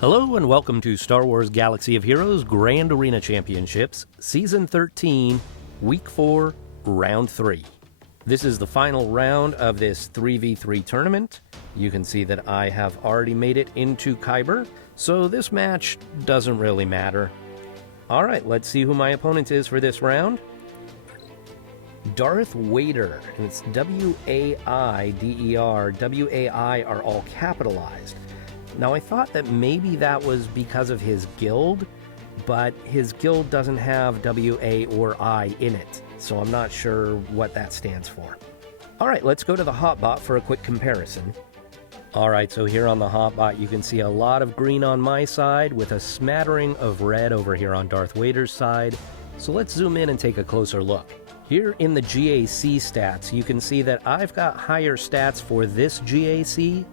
Hello and welcome to Star Wars Galaxy of Heroes Grand Arena Championships, Season 13, Week 4, Round 3. This is the final round of this 3v3 tournament. You can see that I have already made it into Kyber, so this match doesn't really matter. Alright, let's see who my opponent is for this round. DarthWAIder, and it's W-A-I-D-E-R. W-A-I are all capitalized. Now, I thought that maybe that was because of his guild, but his guild doesn't have W-A or I in it, so I'm not sure what that stands for. Alright, let's go to the hotbot for a quick comparison. Alright, so here on the hotbot you can see a lot of green on my side with a smattering of red over here on DarthWAIDer's side, so let's zoom in and take a closer look. Here in the GAC stats, you can see that I've got higher stats for this GAC,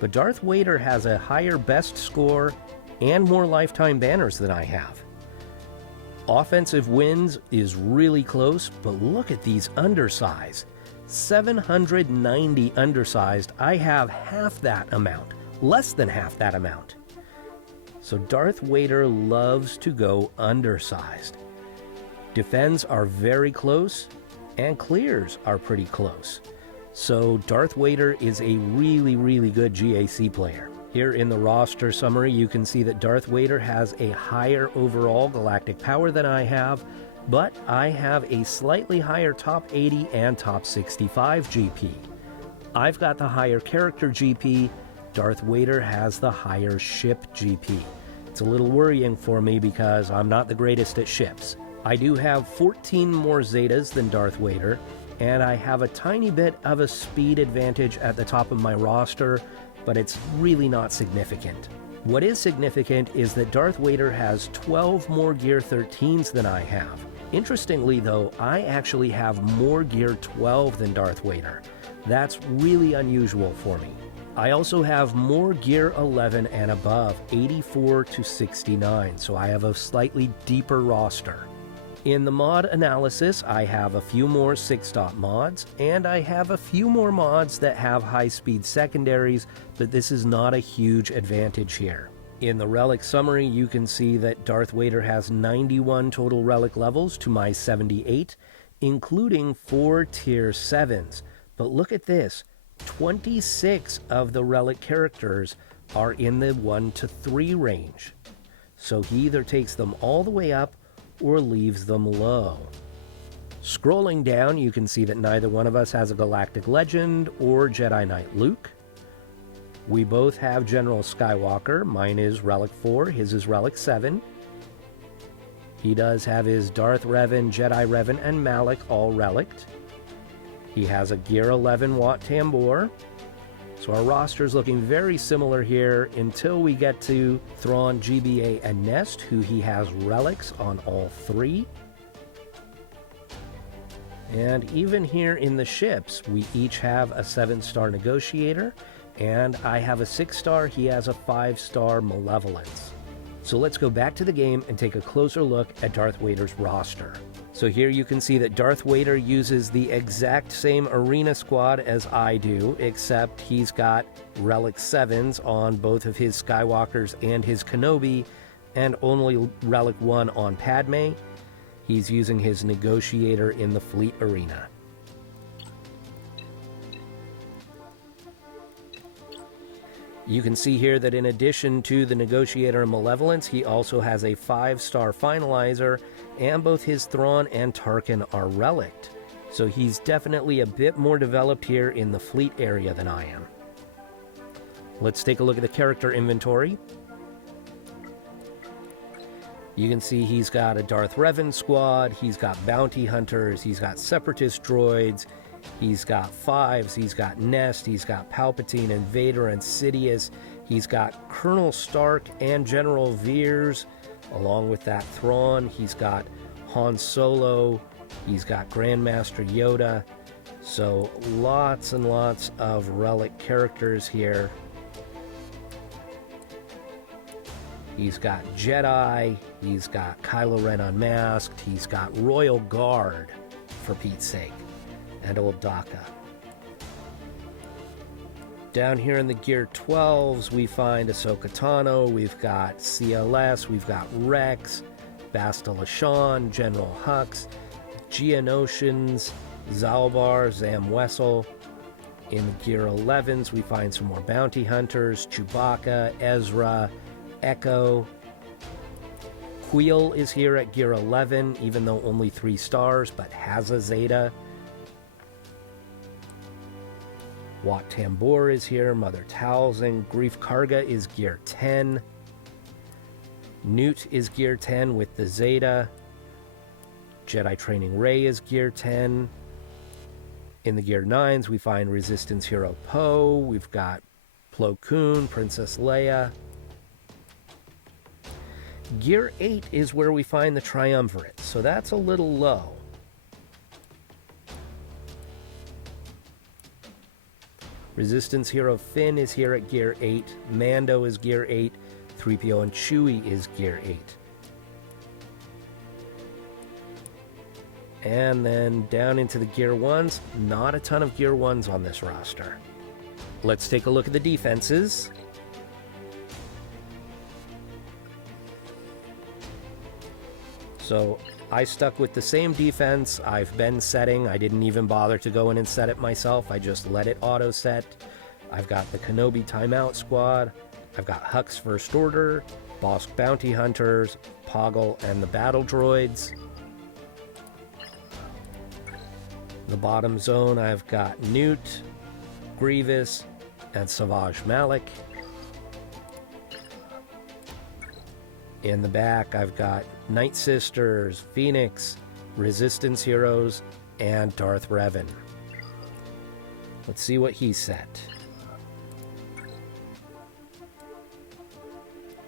but DarthWAIDer has a higher best score and more lifetime banners than I have. Offensive wins is really close, but look at these undersized. 790 undersized, I have half that amount, less than half that amount. So DarthWAIDer loves to go undersized. Defends are very close, and clears are pretty close. So DarthWAIDer is a really good GAC player. Here in the roster summary, you can see that DarthWAIDer has a higher overall galactic power than I have, but I have a slightly higher top 80 and top 65 GP. I've got the higher character GP, DarthWAIDer has the higher ship GP. It's a little worrying for me because I'm not the greatest at ships. I do have 14 more Zetas than DarthWAIDer, and I have a tiny bit of a speed advantage at the top of my roster, but it's really not significant. What is significant is that DarthWAIDer has 12 more Gear 13s than I have. Interestingly though, I actually have more Gear 12 than DarthWAIDer. That's really unusual for me. I also have more Gear 11 and above, 84 to 69, so I have a slightly deeper roster. In the mod analysis, I have a few more 6-dot mods, and I have a few more mods that have high-speed secondaries, but this is not a huge advantage here. In the Relic Summary, you can see that DarthWAIDer has 91 total Relic levels to my 78, including 4 Tier 7s. But look at this, 26 of the Relic characters are in the 1 to 3 range. So he either takes them all the way up or leaves them low. Scrolling down, you can see that neither one of us has a Galactic Legend or Jedi Knight Luke. We both have General Skywalker. Mine is Relic 4, his is Relic 7. He does have his Darth Revan, Jedi Revan, and Malak all relicked. He has a Gear 11 Wat Tambor. So our roster is looking very similar here until we get to Thrawn, GBA, and Nest, who he has relics on all 3. And even here in the ships, we each have a 7-star Negotiator, and I have a 6-star, he has a 5-star Malevolence. So let's go back to the game and take a closer look at DarthWAIDer's roster. So here you can see that DarthWAIDer uses the exact same arena squad as I do, except he's got Relic 7s on both of his Skywalkers and his Kenobi, and only Relic 1 on Padme. He's using his Negotiator in the Fleet Arena. You can see here that in addition to the Negotiator and Malevolence, he also has a 5-star Finalizer, and both his Thrawn and Tarkin are relicked. So he's definitely a bit more developed here in the fleet area than I am. Let's take a look at the character inventory. You can see he's got a Darth Revan squad, he's got Bounty Hunters, he's got Separatist droids, he's got 5s, he's got Nest, he's got Palpatine and Vader and Sidious, he's got Colonel Stark and General Veers, along with that Thrawn, he's got Han Solo, he's got Grandmaster Yoda, so lots and lots of relic characters here. He's got Jedi, he's got Kylo Ren Unmasked, he's got Royal Guard, for Pete's sake, and old Daka. Down here in the Gear 12s, we find Ahsoka Tano, we've got CLS, we've got Rex, Basta Lashawn, General Hux, Geonosians, Zalbar, Zam Wessel. In the Gear 11s, we find some more bounty hunters, Chewbacca, Ezra, Echo. Queel is here at Gear 11, even though only 3 stars, but has a Zeta. Wat Tambor is here, Mother Talzin. Grief Karga is Gear 10. Newt is Gear 10 with the Zeta. Jedi Training Rey is Gear 10. In the Gear 9s, we find Resistance Hero Poe. We've got Plo Koon, Princess Leia. Gear 8 is where we find the Triumvirate, so that's a little low. Resistance Hero Finn is here at Gear 8. Mando is Gear 8. 3PO and Chewie is Gear 8. And then down into the Gear 1s, not a ton of Gear 1s on this roster. Let's take a look at the defenses. So I stuck with the same defense I've been setting. I didn't even bother to go in and set it myself. I just let it auto set. I've got the Kenobi Timeout Squad. I've got Hux First Order, Bosk Bounty Hunters, Poggle, and the Battle Droids. The bottom zone, I've got Newt, Grievous, and Savage Malik. In the back, I've got Night Sisters, Phoenix, Resistance Heroes, and Darth Revan. Let's see what he set.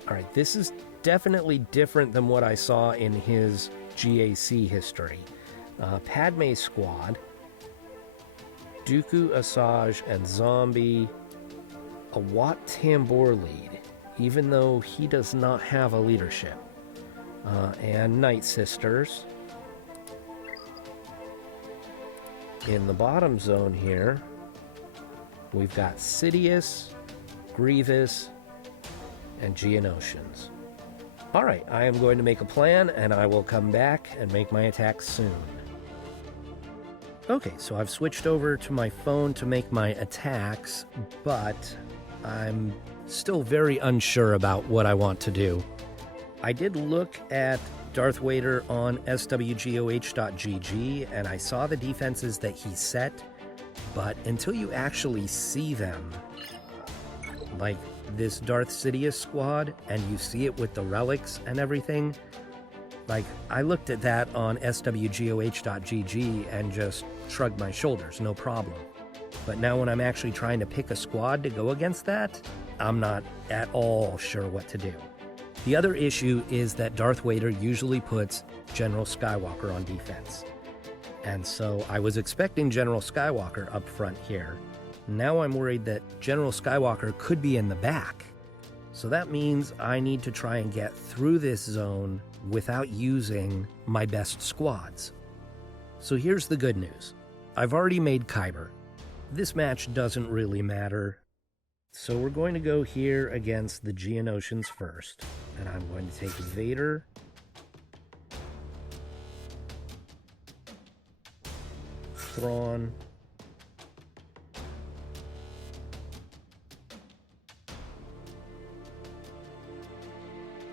Alright, this is definitely different than what I saw in his GAC history. Padme Squad, Dooku Asajj and Zombie, a Wat Tambor lead, even though he does not have a leadership, and Night Sisters. In the bottom zone here, we've got Sidious, Grievous, and Geonosians. Alright, I am going to make a plan, and I will come back and make my attacks soon. Okay, so I've switched over to my phone to make my attacks, but I'm still very unsure about what I want to do. I did look at DarthWAIder on SWGOH.GG, and I saw the defenses that he set, but until you actually see them, like this Darth Sidious squad, and you see it with the relics and everything, like, I looked at that on SWGOH.GG and just shrugged my shoulders, no problem. But now when I'm actually trying to pick a squad to go against that, I'm not at all sure what to do. The other issue is that DarthWAIder usually puts General Skywalker on defense. And so I was expecting General Skywalker up front here. Now I'm worried that General Skywalker could be in the back. So that means I need to try and get through this zone without using my best squads. So here's the good news. I've already made Kyber. This match doesn't really matter. So we're going to go here against the Geonosians first. And I'm going to take Vader, Thrawn,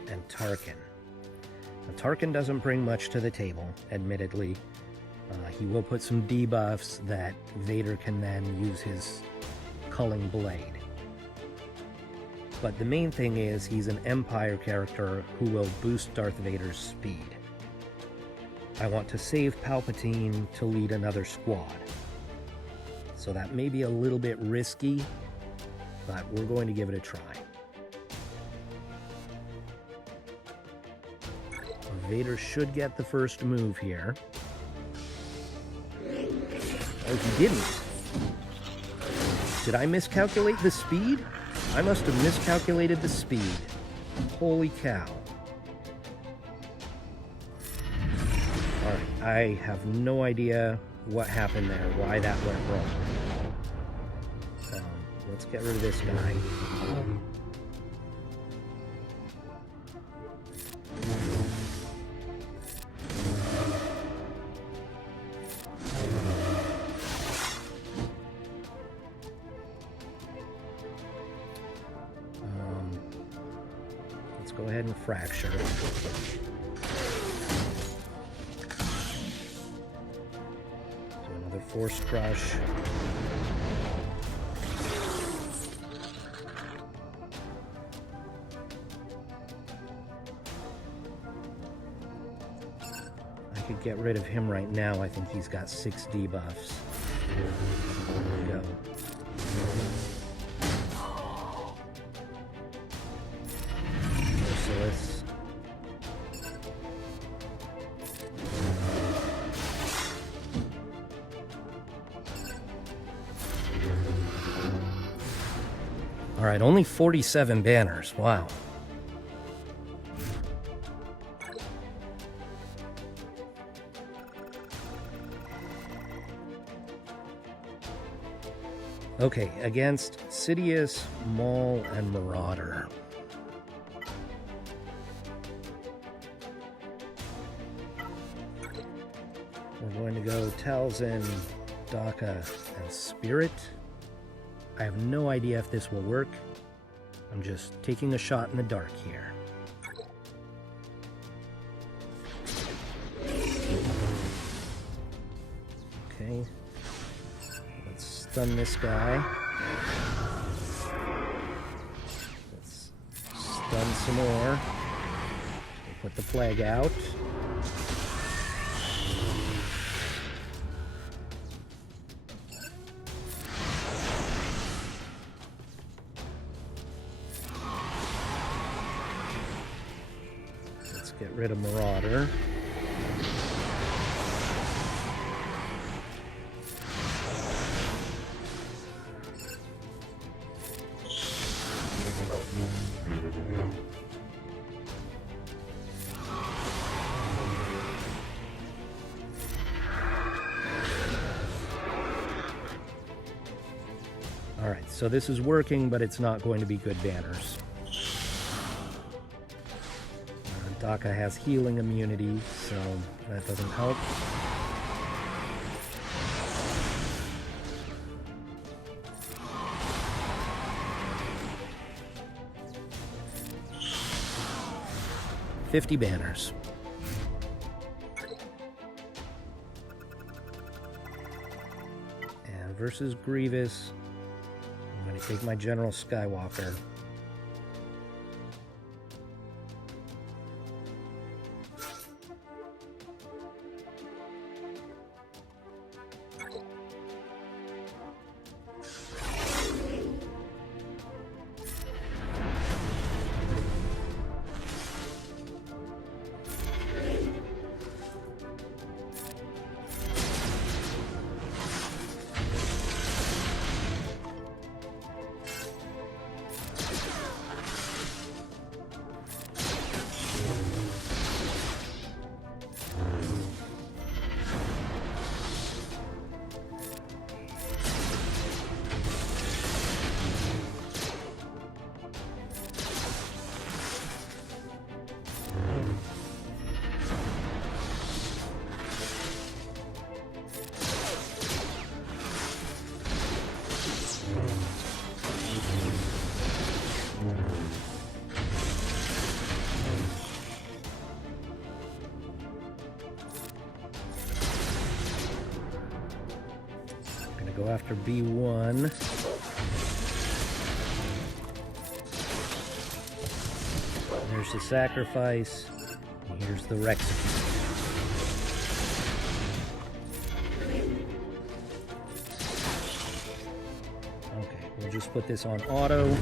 and Tarkin. Now, Tarkin doesn't bring much to the table, admittedly. He will put some debuffs that Vader can then use his culling blade. But the main thing is he's an Empire character who will boost Darth Vader's speed. I want to save Palpatine to lead another squad. So that may be a little bit risky, but we're going to give it a try. Vader should get the first move here. Oh, he didn't. Did I miscalculate the speed? I must have miscalculated the speed. Holy cow. Alright, I have no idea what happened there, why that went wrong. let's get rid of this guy. Let's go ahead and fracture. So another force crush. I could get rid of him right now. I think he's got 6 debuffs. There we go. Merciless. All right, only 47 banners. Wow. Okay, against Sidious, Maul, and Marauder. We're going to go Talzin, Daka, and Spirit. I have no idea if this will work. I'm just taking a shot in the dark here. Okay. Let's stun this guy. Let's stun some more. We'll put the plague out. Let's get rid of Marauder. Alright, so this is working, but it's not going to be good banners. Daka has healing immunity, so that doesn't help. $50 banners. And versus Grievous, I'm going to take my General Skywalker. Go after B1. There's the sacrifice. And here's the Rexecute. Okay, we'll just put this on auto.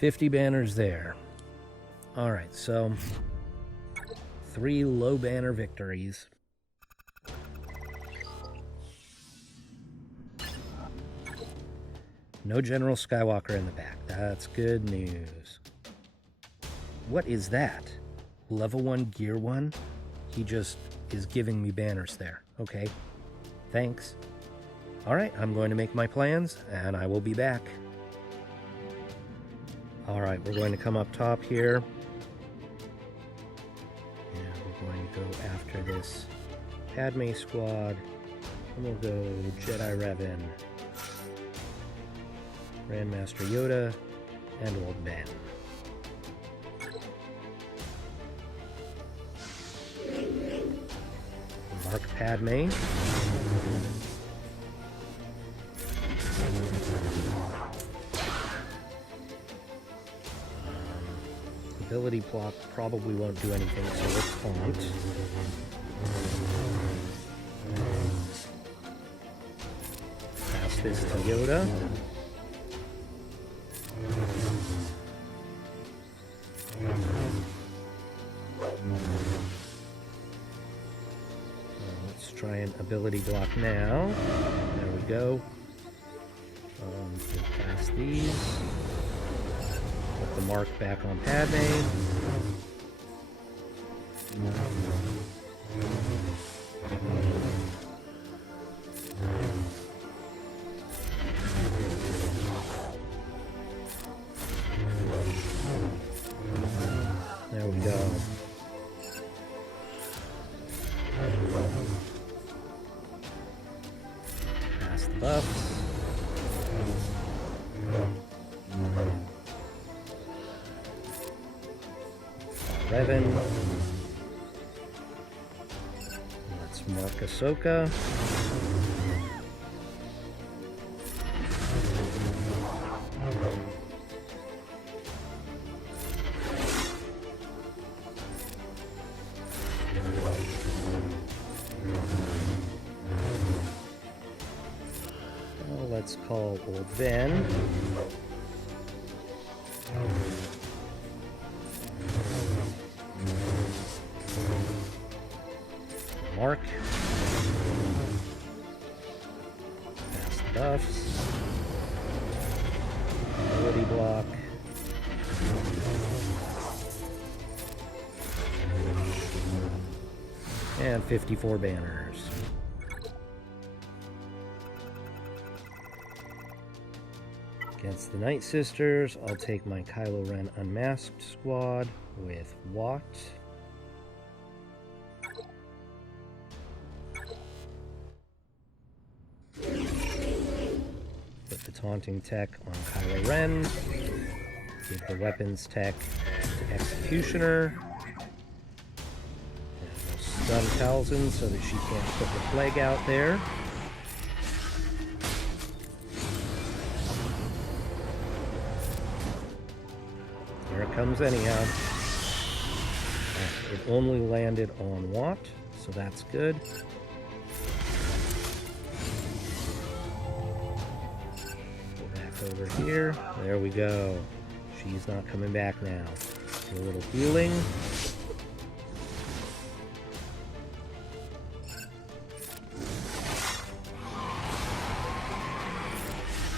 $50 banners there. All right, so 3 low banner victories. No General Skywalker in the back. That's good news. What is that? Level 1, Gear 1? He just is giving me banners there. Okay. Thanks. Alright, I'm going to make my plans, and I will be back. Alright, we're going to come up top here. And we're going to go after this Padme squad. And we'll go Jedi Revan, Grandmaster Yoda, and Old Ben. Mark Padme. Ability block probably won't do anything, so let's taunt. Pass this to Yoda. Let's try an ability block now. There we go. We'll pass these. Put the mark back on Padme. There we go. Pass the buffs. Revan. Let's mark Ahsoka. Well, let's call Old Ben. Mark. Pass the buffs. Ability block. And 54 banners. Against the Night Sisters, I'll take my Kylo Ren Unmasked squad with Watt. Put the taunting tech on Kylo Ren. Give the weapons tech to Executioner. And we'll stun Talzin so that she can't put the plague out there. Here it comes anyhow. It only landed on Watt, so that's good. Over here. There we go. She's not coming back now. Do a little healing.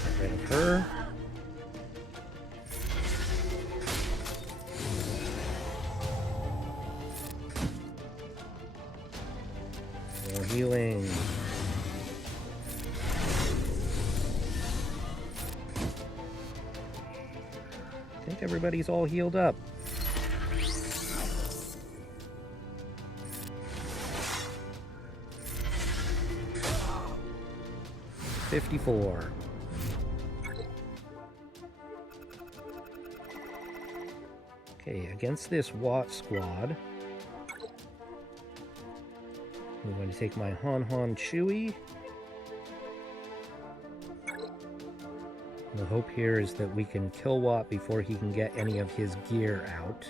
Get rid of her. More healing. I think everybody's all healed up. $54. Okay, against this Watt squad, I'm going to take my Han Chewie. The hope here is that we can kill Watt before he can get any of his gear out.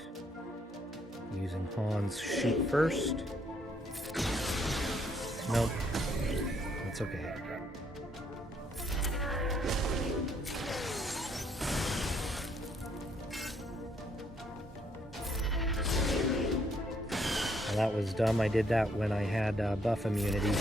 Using Han's shoot first. Nope. That's okay. Well, that was dumb. I did that when I had buff immunity.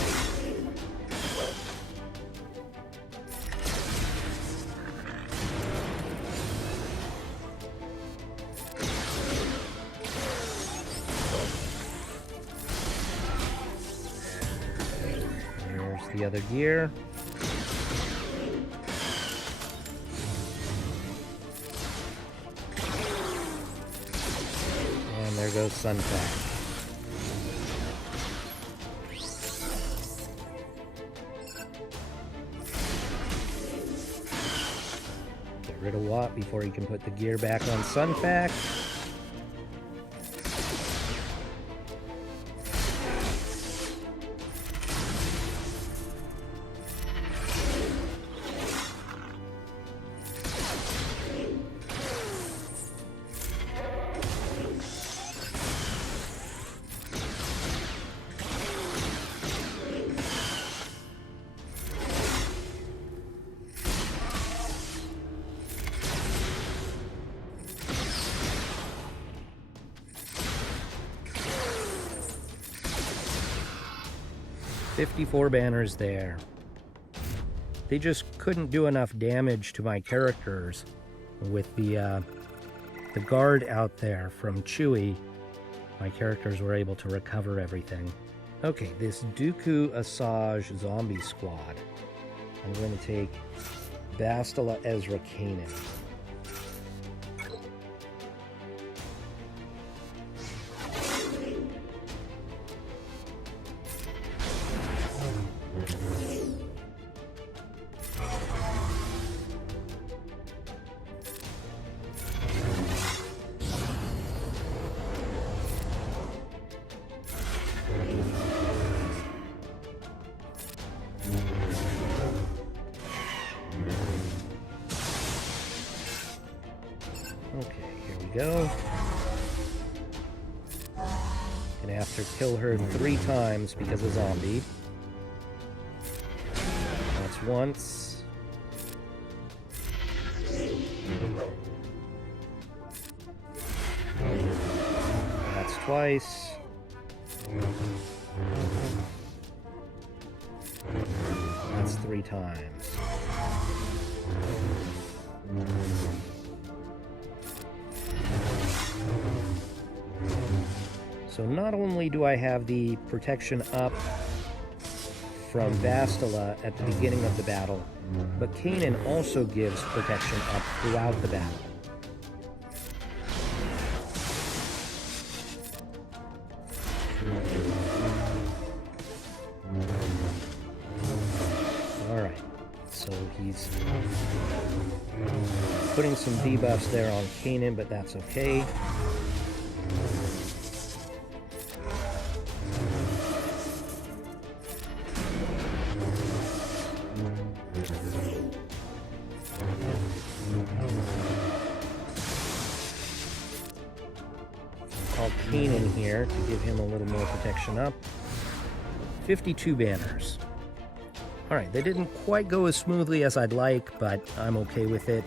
the other gear. And there goes Sunfat. Get rid of Watt before he can put the gear back on Sunfat. $54 banners there. They just couldn't do enough damage to my characters with the guard out there from Chewie. My characters were able to recover everything. Okay, this Dooku Asajj zombie squad. I'm going to take Bastila Ezra Kanan. Okay, here we go. Gonna have to kill her 3 times because of zombie. That's once. That's twice. That's 3 times. So not only do I have the protection up from Bastila at the beginning of the battle, but Kanan also gives protection up throughout the battle. Alright, so he's putting some debuffs there on Kanan, but that's okay. I'll Kanan here to give him a little more protection up. 52 banners. Alright, they didn't quite go as smoothly as I'd like, but I'm okay with it.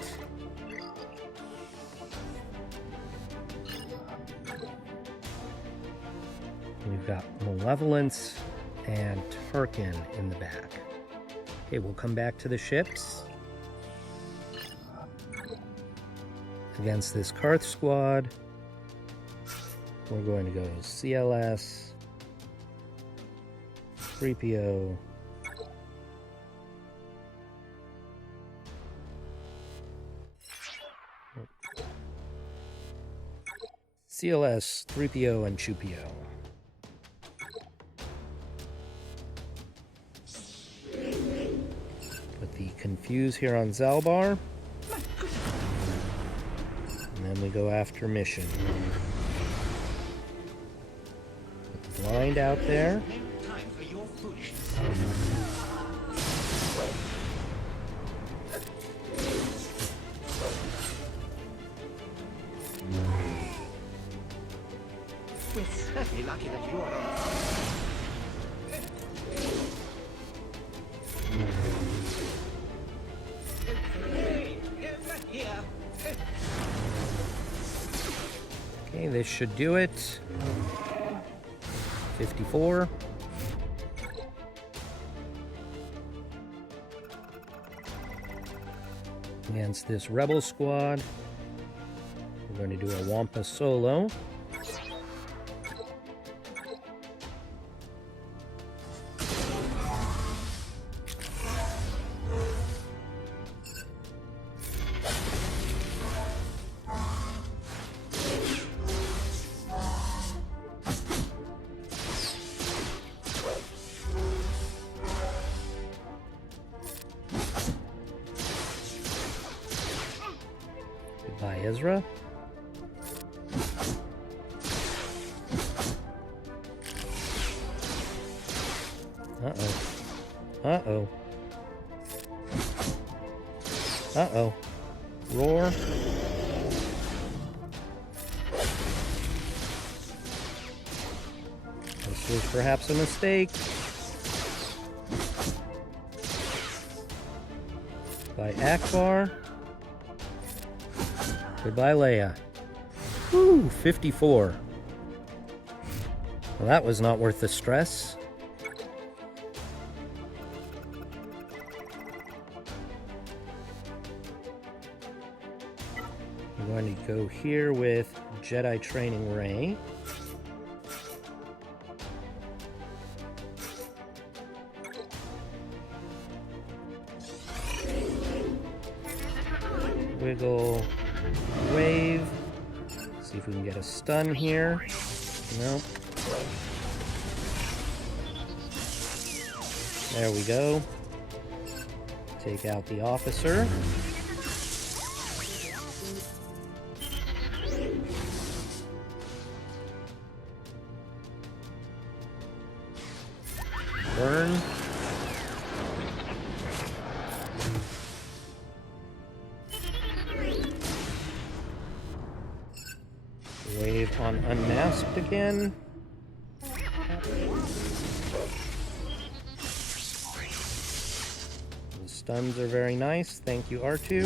We've got Malevolence and Tarkin in the back. Okay, we'll come back to the ships. Against this Karth squad, we're going to go CLS, 3PO, CLS, 3PO, and Chupio. Put the Confuse here on Zalbar. And then we go after Mission. Put the Blind out there. We're certainly lucky that you're on. Okay, this should do it. 54. Against this Rebel squad, we're going to do a Wampa solo. Bye, Ezra. Uh-oh. Uh-oh. Uh-oh. Roar. This was perhaps a mistake. By Akbar. Goodbye, Leia. Whew, 54. Well, that was not worth the stress. I'm going to go here with Jedi Training Ray. Wiggle, wave. See if we can get a stun here. Nope. There we go. Take out the officer. Burn. Wave on unmasked again. The stuns are very nice. Thank you, R2.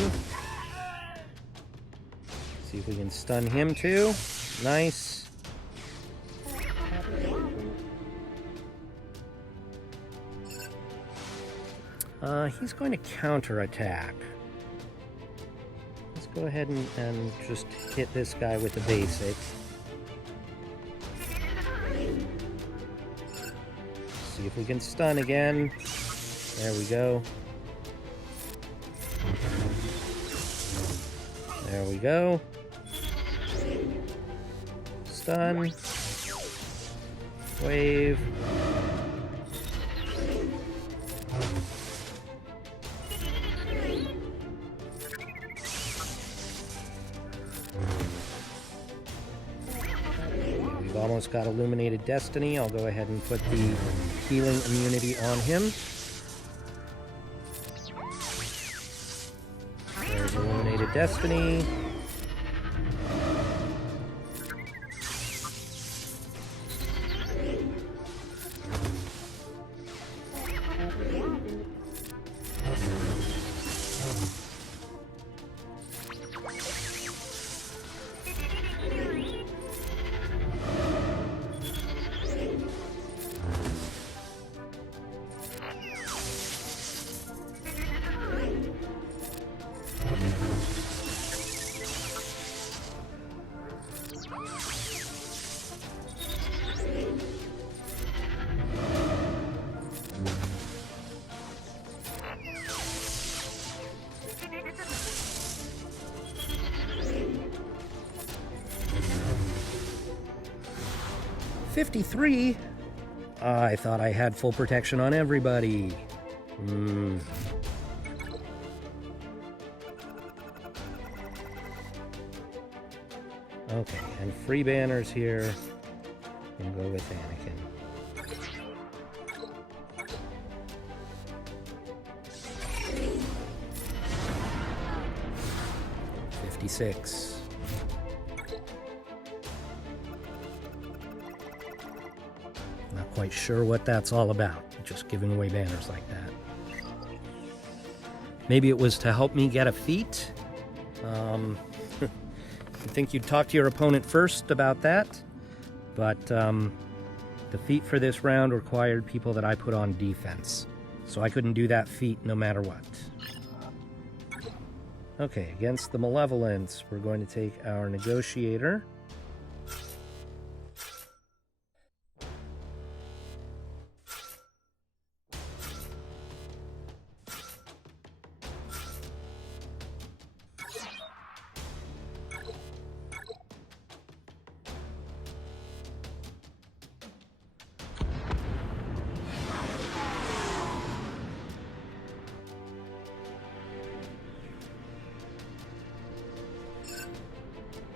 See if we can stun him too. Nice. He's going to counterattack. Let's go ahead and just hit this guy with the basic. See if we can stun again. There we go. There we go. Stun. Wave. We've almost got Illuminated Destiny. I'll go ahead and put the healing immunity on him. There's Illuminated Destiny. $53? I thought I had full protection on everybody. Okay, and free banners here. And go with Anakin. 56. Not quite sure what that's all about. Just giving away banners like that. Maybe it was to help me get a feat. I think you'd talk to your opponent first about that, but the feat for this round required people that I put on defense, so I couldn't do that feat no matter what. Okay, against the Malevolence, we're going to take our Negotiator.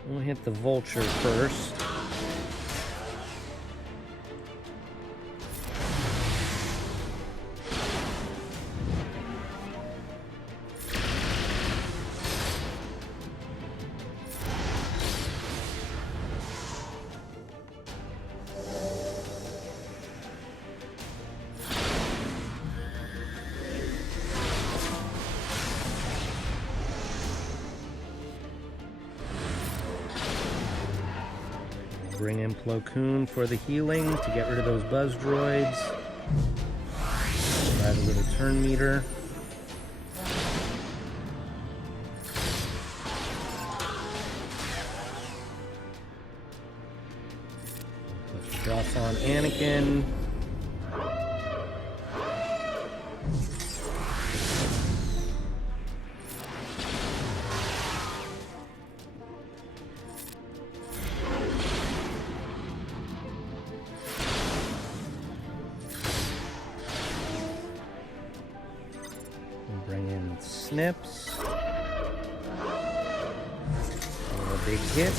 We'll hit the vulture first. Bring in Plo Koon for the healing to get rid of those buzz droids. Add a little turn meter. Put the drops on Anakin. Bring in Snips. A big hit.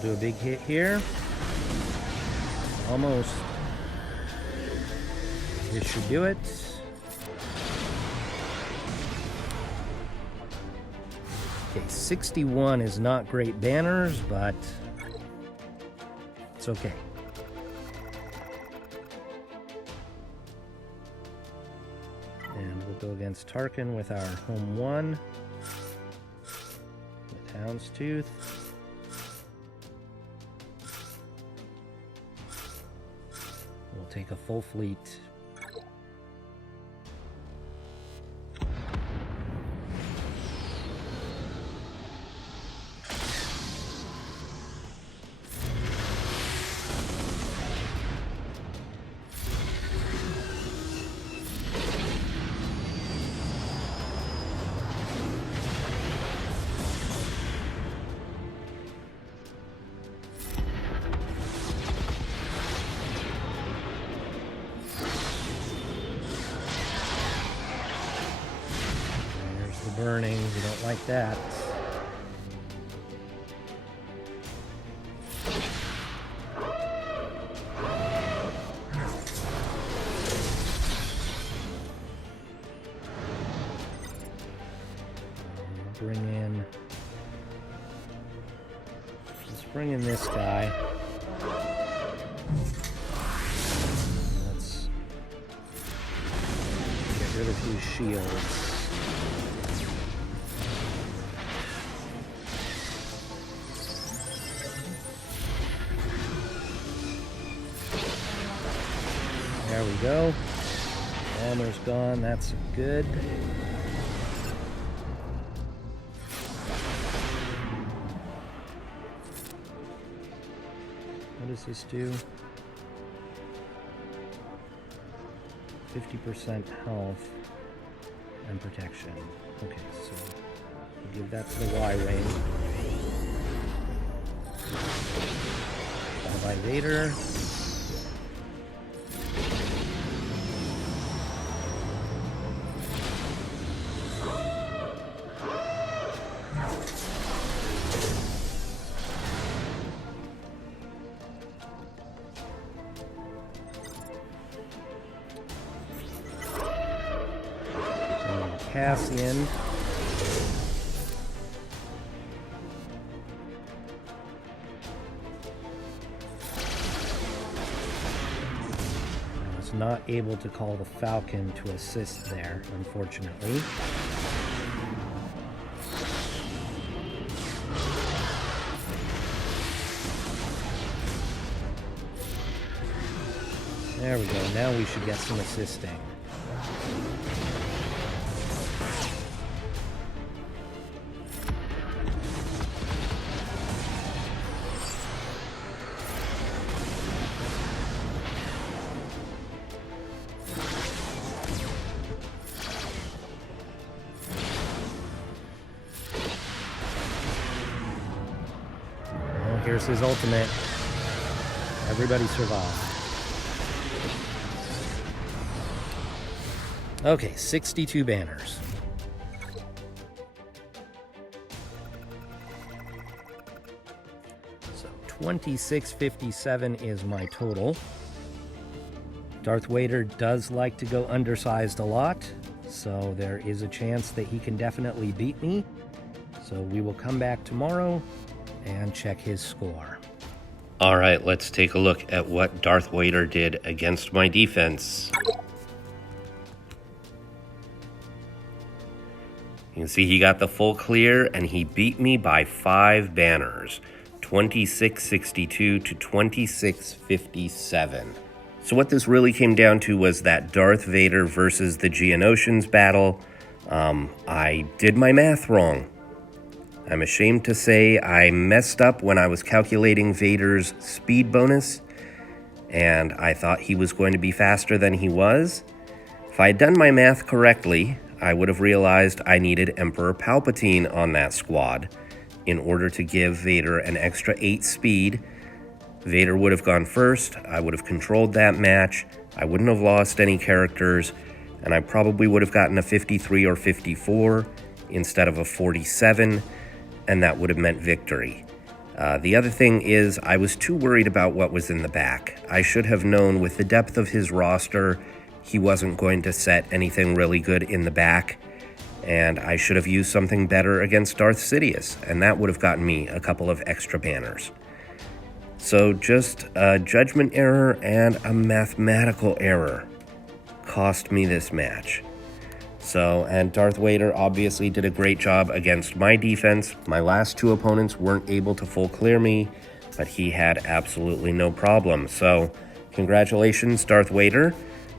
Do a big hit here. Almost. This should do it. Okay, 61 is not great banners, but it's okay. And we'll go against Tarkin with our home 1 with Houndstooth. We'll take a full fleet. Burning, we don't like that. Let's bring in this guy. Let's get rid of his shields. There we go. Bomber's gone. That's good. What does this do? 50% health and protection. Okay, so we'll give that to the Y-Wing. Bye-bye, Vader. Cassian. I was not able to call the Falcon to assist there, unfortunately. There we go. Now we should get some assisting. Well, here's his ultimate. Everybody survived. Okay, 62 banners. So 2657 is my total. DarthWAIder does like to go undersized a lot, so there is a chance that he can definitely beat me. So we will come back tomorrow and check his score. All right, let's take a look at what DarthWAIder did against my defense. You can see he got the full clear, and he beat me by 5 banners, 2662 to 2657. So what this really came down to was that Darth Vader versus the Geonosians battle. I did my math wrong. I'm ashamed to say I messed up when I was calculating Vader's speed bonus, and I thought he was going to be faster than he was. If I had done my math correctly, I would have realized I needed Emperor Palpatine on that squad in order to give Vader an extra 8 speed. Vader would have gone first, I would have controlled that match, I wouldn't have lost any characters, and I probably would have gotten a 53 or 54 instead of a 47, and that would have meant victory. The other thing is I was too worried about what was in the back. I should have known with the depth of his roster, he wasn't going to set anything really good in the back, and I should have used something better against Darth Sidious, and that would have gotten me a couple of extra banners. So just a judgment error and a mathematical error cost me this match. So, and DarthWAIder obviously did a great job against my defense. My last 2 opponents weren't able to full clear me, but he had absolutely no problem. So, congratulations, DarthWAIder.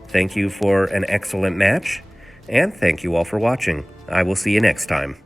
Thank you for an excellent match, and thank you all for watching. I will see you next time.